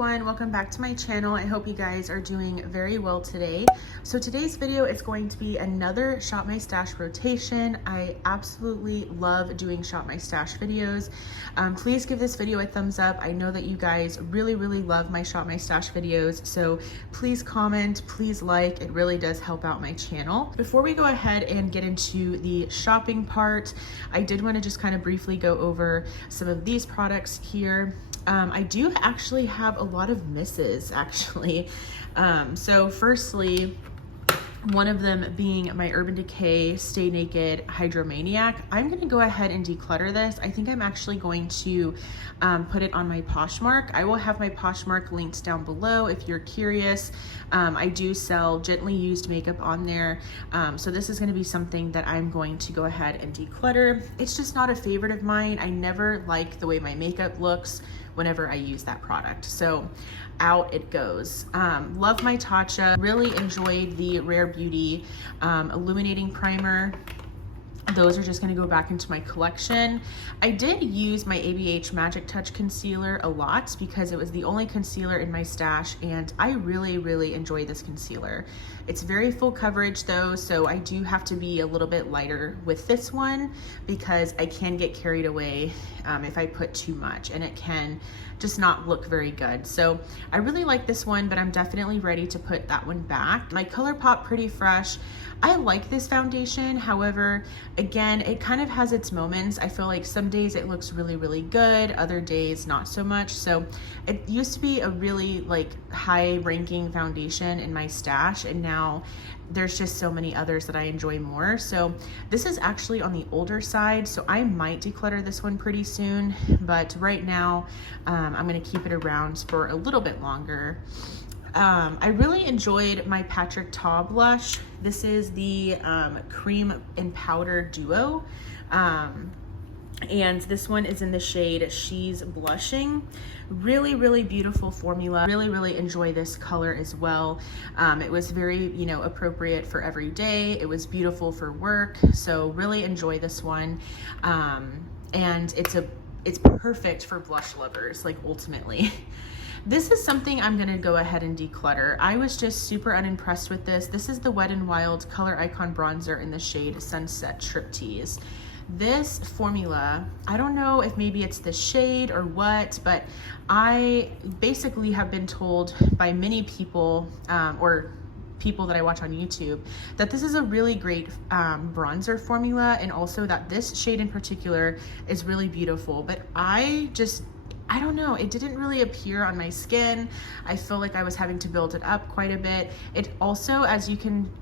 everyone, welcome back to my channel. I hope you guys are doing very well today. So today's video is going to be another Shop My Stash rotation. I absolutely love doing Shop My Stash videos. Please give this video a thumbs up. I know that you guys really love my Shop My Stash videos, so please comment, please like. It really does help out my channel. Before we go ahead and get into the shopping part, I did want to just kind of briefly go over some of these products here. I do actually have a lot of misses actually. So firstly, one of them being my Urban Decay Stay Naked Hydromaniac. I'm going to go ahead and declutter this. I think I'm actually going to put it on my Poshmark. I will have my Poshmark linked down below if you're curious. I do sell gently used makeup on there. So this is going to be something that I'm going to go ahead and declutter. It's just not a favorite of mine. I never like the way my makeup looks whenever I use that product. So out it goes. Love my Tatcha. Really enjoyed the Rare Beauty Illuminating Primer. Those are just going to go back into my collection. I did use my ABH Magic Touch concealer a lot because it was the only concealer in my stash, and I really enjoy this concealer. It's very full coverage though, so I do have to be a little bit lighter with this one because I can get carried away if I put too much, and it can just not look very good. So I really like this one, but I'm definitely ready to put that one back. My ColourPop Pretty Fresh. I like this foundation. However, again, it kind of has its moments. I feel like some days it looks really good, other days not so much. So it used to be a really like high ranking foundation in my stash, and now there's just so many others that I enjoy more. So this is actually on the older side, so I might declutter this one pretty soon, but right now I'm gonna keep it around for a little bit longer. I really enjoyed my Patrick Ta blush. This is the cream and powder duo. And this one is in the shade She's Blushing. Really beautiful formula. Really enjoy this color as well. It was very, appropriate for every day. It was beautiful for work. So really enjoy this one. And it's perfect for blush lovers, like ultimately. This is something I'm gonna go ahead and declutter. I was just super unimpressed with this. This is the Wet n Wild Color Icon Bronzer in the shade Sunset Striptease. This formula, I don't know if maybe it's the shade or what, but I basically have been told by many people, or people that I watch on YouTube, that this is a really great bronzer formula, and also that this shade in particular is really beautiful. But I don't know, it didn't really appear on my skin. I feel like I was having to build it up quite a bit. It also,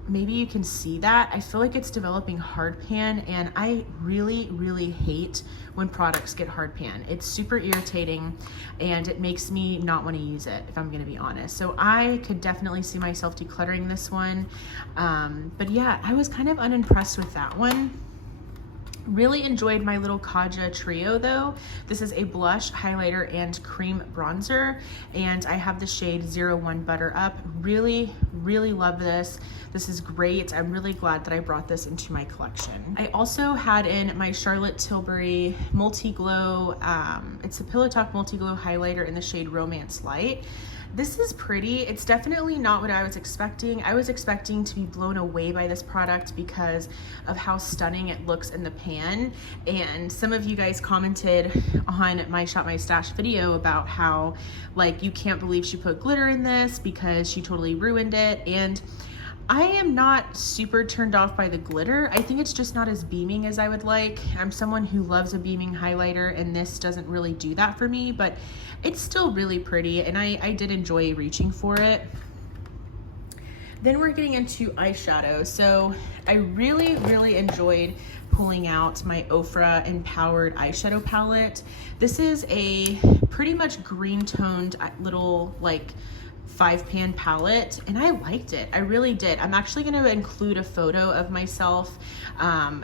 maybe you can see that, I feel like it's developing hard pan, and I really hate when products get hard pan. It's super irritating, and it makes me not want to use it, if I'm gonna be honest. So I could definitely see myself decluttering this one. But yeah, I was kind of unimpressed with that one. Really enjoyed my little Kaja trio though. This is a blush, highlighter, and cream bronzer, and I have the shade 01 Butter Up. Really love this. This is great. I'm really glad that I brought this into my collection. I also had in my Charlotte Tilbury Multi-Glow, it's a Pillow Talk Multi-Glow highlighter in the shade Romance Light. This is pretty. It's definitely not what I was expecting. I was expecting to be blown away by this product because of how stunning it looks in the pan. And some of you guys commented on my Shop My Stash video about how, like, you can't believe she put glitter in this because she totally ruined it. And I am not super turned off by the glitter. I think it's just not as beaming as I would like. I'm someone who loves a beaming highlighter, and this doesn't really do that for me, but it's still really pretty, and I did enjoy reaching for it. Then we're getting into eyeshadow. So I really enjoyed pulling out my Ofra Empowered eyeshadow palette. This is a pretty much green toned little like 5-pan palette, and I liked it. I really did. I'm actually going to include a photo of myself.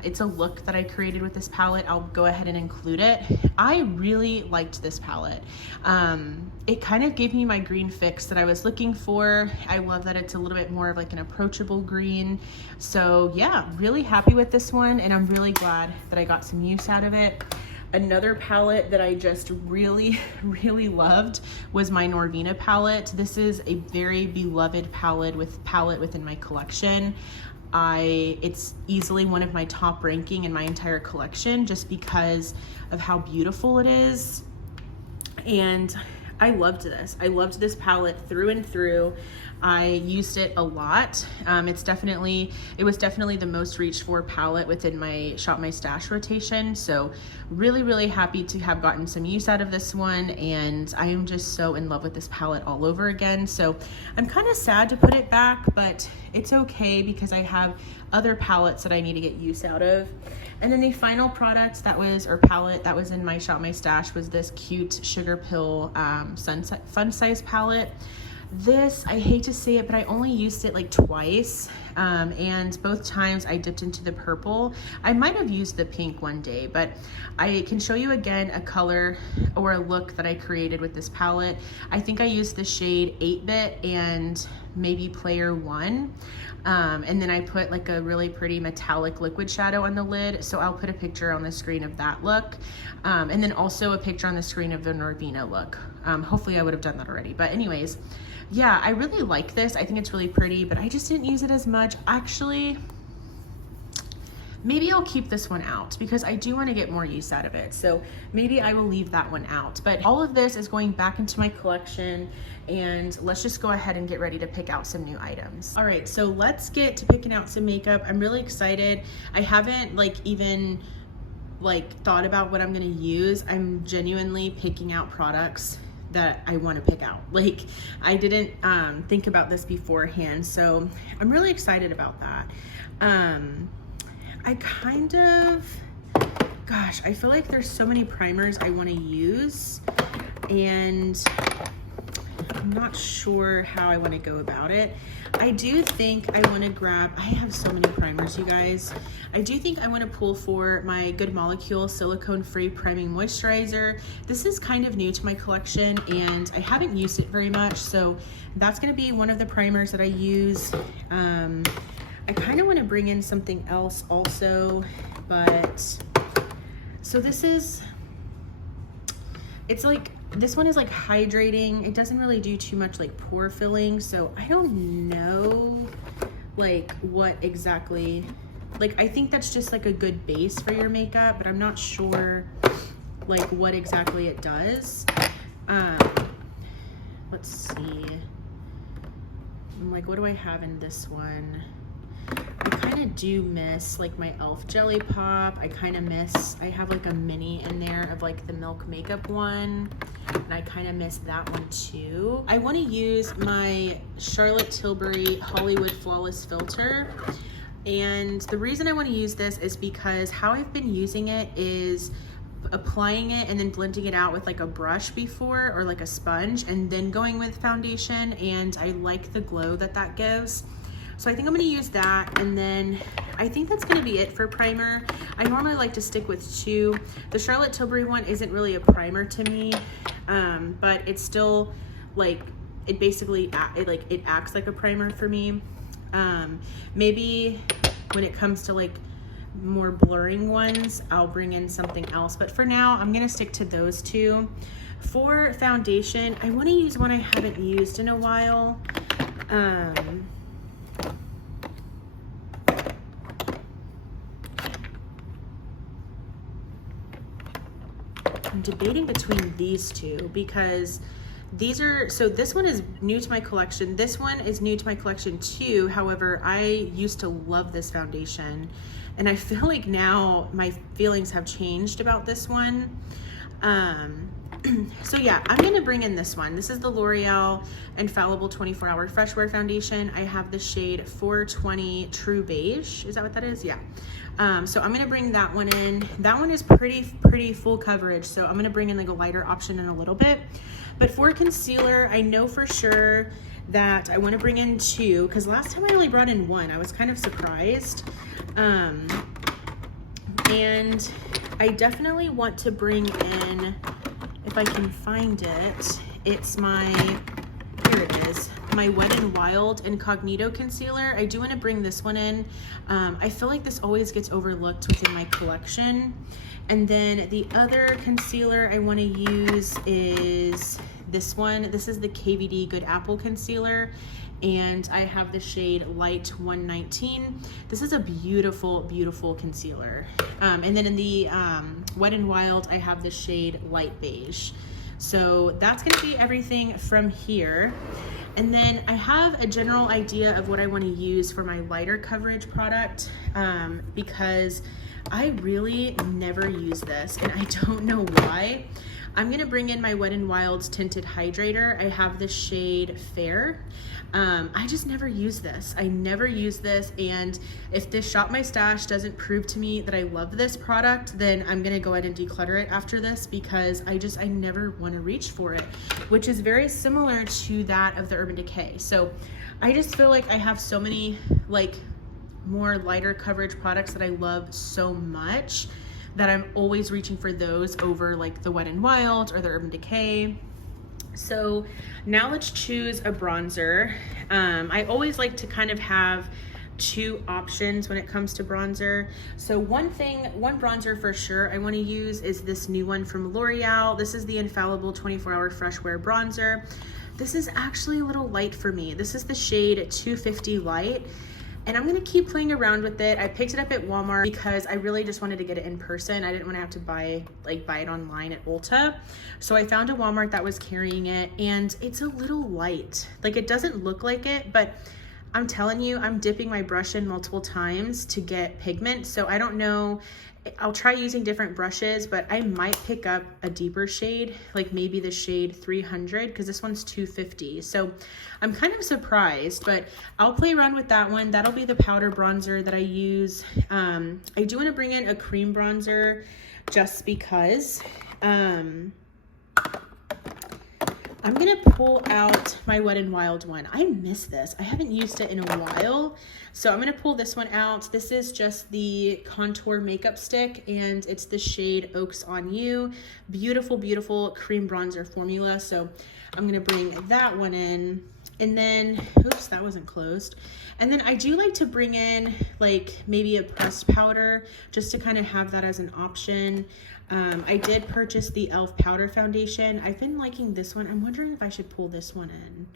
It's a look that I created with this palette. I'll go ahead and include it. I really liked this palette. It kind of gave me my green fix that I was looking for. I love that it's a little bit more of like an approachable green. So yeah, really happy with this one, and I'm really glad that I got some use out of it. Another palette that I just really, really loved was my Norvina palette. This is a very beloved palette within my collection. It's easily one of my top ranking in my entire collection just because of how beautiful it is. And I loved this. I loved this palette through and through. I used it a lot. It was definitely the most reached for palette within my Shop My Stash rotation. So really, really happy to have gotten some use out of this one. And I am just so in love with this palette all over again. So I'm kind of sad to put it back, but it's okay because I have other palettes that I need to get use out of. And then the final product palette that was in my Shop My Stash was this cute Sugar Pill Fun Size palette. This, I hate to say it, but I only used it like twice, and both times I dipped into the purple. I might have used the pink one day, but I can show you again a color or a look that I created with this palette. I think I used the shade 8-Bit and maybe Player 1. And then I put like a really pretty metallic liquid shadow on the lid. So I'll put a picture on the screen of that look. And then also a picture on the screen of the Norvina look. Hopefully I would have done that already. But anyways, yeah, I really like this. I think it's really pretty, but I just didn't use it as much. Actually, maybe I'll keep this one out because I do want to get more use out of it. So maybe I will leave that one out. But all of this is going back into my collection, and let's just go ahead and get ready to pick out some new items. All right, so let's get to picking out some makeup. I'm really excited. I haven't even thought about what I'm gonna use. I'm genuinely picking out products that I want to pick out. I didn't think about this beforehand, so I'm really excited about that. I feel like there's so many primers I want to use, and I'm not sure how I want to go about it. I do think I want to grab, I have so many primers, you guys. I do think I want to pull for my Good Molecule Silicone Free Priming Moisturizer. This is kind of new to my collection and I haven't used it very much, so that's going to be one of the primers that I use. I kind of want to bring in something else also, but so this one is like hydrating. It doesn't really do too much like pore filling, so I don't know what exactly, I think that's just like a good base for your makeup, but I'm not sure what exactly it does. Let's see. I'm what do I have in this one? I kind of do miss my e.l.f. Jelly Pop. I have a mini in there of the Milk Makeup one, and I kind of miss that one too. I want to use my Charlotte Tilbury Hollywood Flawless Filter, and the reason I want to use this is because how I've been using it is applying it and then blending it out with a brush before, or a sponge, and then going with foundation, and I like the glow that gives. So I think I'm going to use that, and then I think that's going to be it for primer. I normally like to stick with two. The Charlotte Tilbury one isn't really a primer to me, but it's still it basically it acts like a primer for me. Maybe when it comes to more blurring ones, I'll bring in something else, but for now I'm going to stick to those two. For foundation, I want to use one I haven't used in a while. I'm debating between these two because this one is new to my collection. This one is new to my collection too. However, I used to love this foundation, and I feel now my feelings have changed about this one. So yeah, I'm gonna bring in this one. This is the L'Oreal Infallible 24-Hour Freshware Foundation. I have the shade 420 True Beige. Is that what that is? Yeah. So I'm gonna bring that one in. That one is pretty full coverage, so I'm gonna bring in a lighter option in a little bit. But for concealer, I know for sure that I want to bring in two, because last time I only brought in one. I was kind of surprised. And I definitely want to bring in, if I can find it, it's my Here it is, my Wet n Wild Incognito Concealer. I do want to bring this one in. I feel like this always gets overlooked within my collection. And then the other concealer I want to use is this one. This is the KVD Good Apple Concealer, and I have the shade Light 119. This is a beautiful, beautiful concealer. And then in the Wet n Wild, I have the shade Light Beige. So that's gonna be everything from here. And then I have a general idea of what I wanna use for my lighter coverage product, because I really never use this and I don't know why. I'm gonna bring in my Wet n Wild's Tinted Hydrator. I have the shade Fair. I just never use this. I never use this, and if this Shop My Stash doesn't prove to me that I love this product, then I'm gonna go ahead and declutter it after this, because I never wanna reach for it, which is very similar to that of the Urban Decay. So I just feel like I have so many like more lighter coverage products that I love so much that I'm always reaching for those over like the Wet n Wild or the Urban Decay. So now let's choose a bronzer. I always like to kind of have two options when it comes to bronzer. So one bronzer for sure I want to use is this new one from L'Oreal. This is the Infallible 24-Hour Freshware Bronzer. This is actually a little light for me. This is the shade 250 Light. And I'm gonna keep playing around with it. I picked it up at Walmart because I really just wanted to get it in person. I didn't want to have to buy it online at Ulta. So I found a Walmart that was carrying it, and it's a little light. Like, it doesn't look like it, but I'm telling you, I'm dipping my brush in multiple times to get pigment. So I don't know, I'll try using different brushes, but I might pick up a deeper shade, like maybe the shade 300, because this one's 250. So I'm kind of surprised, but I'll play around with that one. That'll be the powder bronzer that I use. I do want to bring in a cream bronzer just because. I'm gonna pull out my Wet n Wild one. I miss this. I haven't used it in a while. So I'm gonna pull this one out. This is just the contour makeup stick, and it's the shade Oaks on You. Beautiful, beautiful cream bronzer formula. So I'm gonna bring that one in. And then, oops, that wasn't closed. And then I do like to bring in like maybe a pressed powder just to kind of have that as an option. I did purchase the e.l.f. powder foundation. I've been liking this one. I'm wondering if I should pull this one in.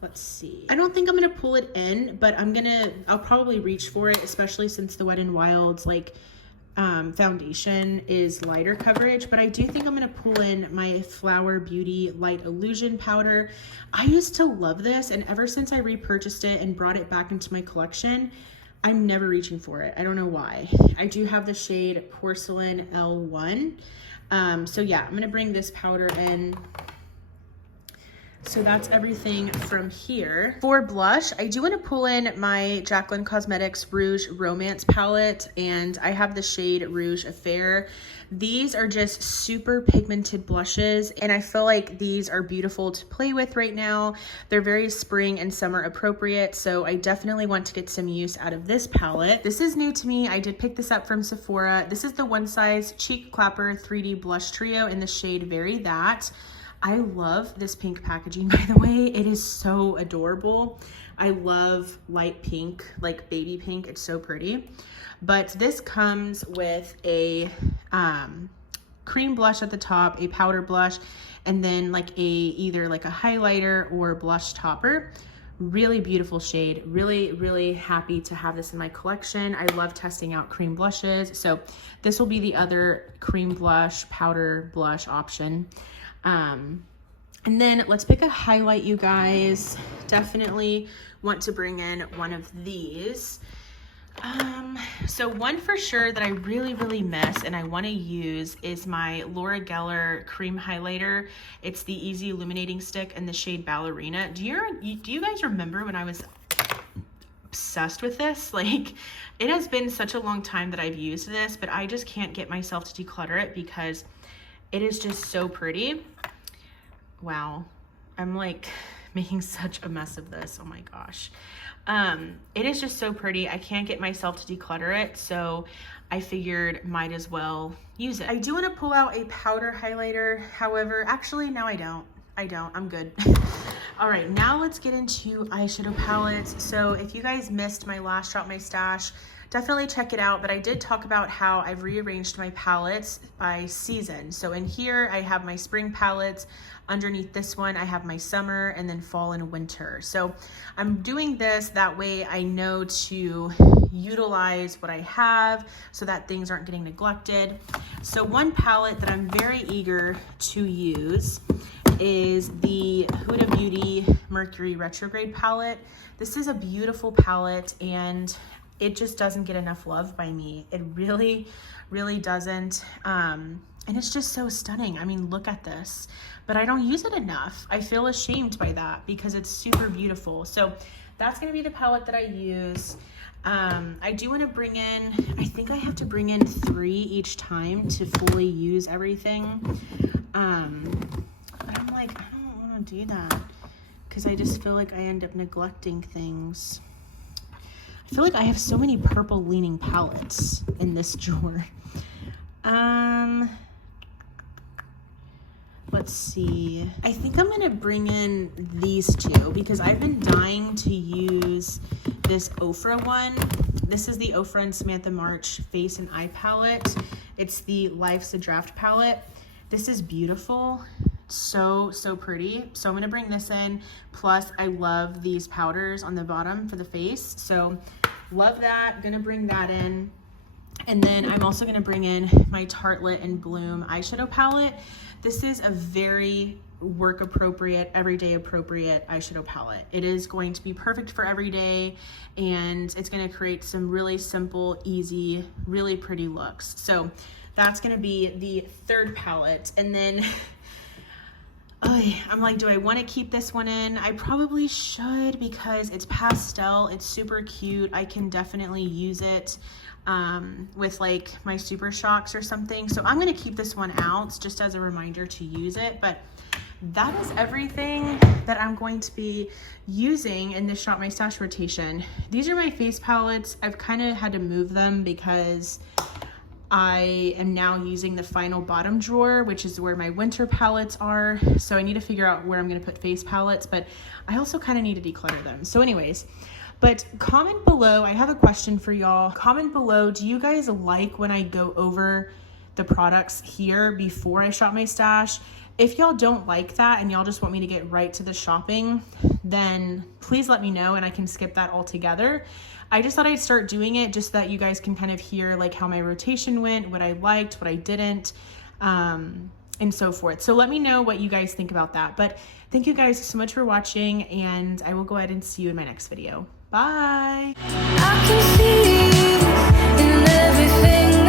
Let's see. I don't think I'm gonna pull it in, but I'll probably reach for it, especially since the Wet n Wild's like foundation is lighter coverage. But I do think I'm gonna pull in my Flower Beauty Light Illusion powder. I used to love this, and ever since I repurchased it and brought it back into my collection, I'm never reaching for it. I don't know why. I do have the shade Porcelain L1. So yeah, I'm gonna bring this powder in. So that's everything from here. For blush, I do want to pull in my Jaclyn Cosmetics Rouge Romance palette, and I have the shade Rouge Affair. These are just super pigmented blushes, and I feel like these are beautiful to play with right now. They're very spring and summer appropriate, so I definitely want to get some use out of this palette. This is new to me. I did pick this up from Sephora. This is the One Size Cheek Clapper 3D Blush Trio in the shade Very That. I love this pink packaging, by the way. It is so adorable. I love light pink, like baby pink. It's so pretty. But this comes with a cream blush at the top, a powder blush, and then like either like a highlighter or blush topper. Really beautiful shade. Really, really happy to have this in my collection. I love testing out cream blushes. So this will be the other cream blush, powder blush option. And then let's pick a highlight, you guys. Definitely want to bring in one of these. So one for sure that I really, really miss and I want to use is my Laura Geller cream highlighter. It's the Easy Illuminating Stick in the shade Ballerina. Do you guys remember when I was obsessed with this? Like, it has been such a long time that I've used this, but I just can't get myself to declutter it because it is just so pretty. Wow, I'm like making such a mess of this. Oh my gosh. It is just so pretty. I can't get myself to declutter it, so I figured might as well use it. I do want to pull out a powder highlighter. However, actually, no, I don't. I don't. I'm good. All right, now let's get into eyeshadow palettes. So if you guys missed my last Shop My Stash, definitely check it out. But I did talk about how I've rearranged my palettes by season. So in here, I have my spring palettes. Underneath this one, I have my summer, and then fall and winter. So I'm doing this that way I know to utilize what I have so that things aren't getting neglected. So one palette that I'm very eager to use is the Huda Beauty Mercury Retrograde palette. This is a beautiful palette, and it just doesn't get enough love by me. It really, really doesn't. And it's just so stunning. I mean, look at this, but I don't use it enough. I feel ashamed by that because it's super beautiful. So that's gonna be the palette that I use. I do wanna bring in, I think I have to bring in 3 each time to fully use everything. But I'm like, I don't wanna do that because I just feel like I end up neglecting things. I feel like I have so many purple leaning palettes in this drawer. Let's see. I think I'm gonna bring in these 2 because I've been dying to use this Ofra one. This is the Ofra and Samantha March Face and Eye Palette. It's the Life's a Draft palette. This is beautiful. So pretty. So I'm gonna bring this in. Plus I love these powders on the bottom for the face. So love that. Gonna bring that in. And then I'm also gonna bring in my Tartelette and Bloom eyeshadow palette. This is a very work appropriate, everyday appropriate eyeshadow palette. It is going to be perfect for every day, and it's gonna create some really simple, easy, really pretty looks. So that's gonna be the 3rd palette. And then I'm like, do I wanna keep this one in? I probably should because it's pastel, it's super cute. I can definitely use it with like my Super Shocks or something. So I'm gonna keep this one out just as a reminder to use it. But that is everything that I'm going to be using in this Shop My Stash rotation. These are my face palettes. I've kind of had to move them because I am now using the final bottom drawer, which is where my winter palettes are. So I need to figure out where I'm gonna put face palettes, but I also kind of need to declutter them. So anyways, but comment below, I have a question for y'all. Comment below, do you guys like when I go over the products here before I shop my stash? If y'all don't like that and y'all just want me to get right to the shopping, then please let me know and I can skip that altogether. I just thought I'd start doing it just so that you guys can kind of hear like how my rotation went, what I liked, what I didn't, and so forth. So let me know what you guys think about that. But thank you guys so much for watching, and I will go ahead and see you in my next video. Bye. I can see in everything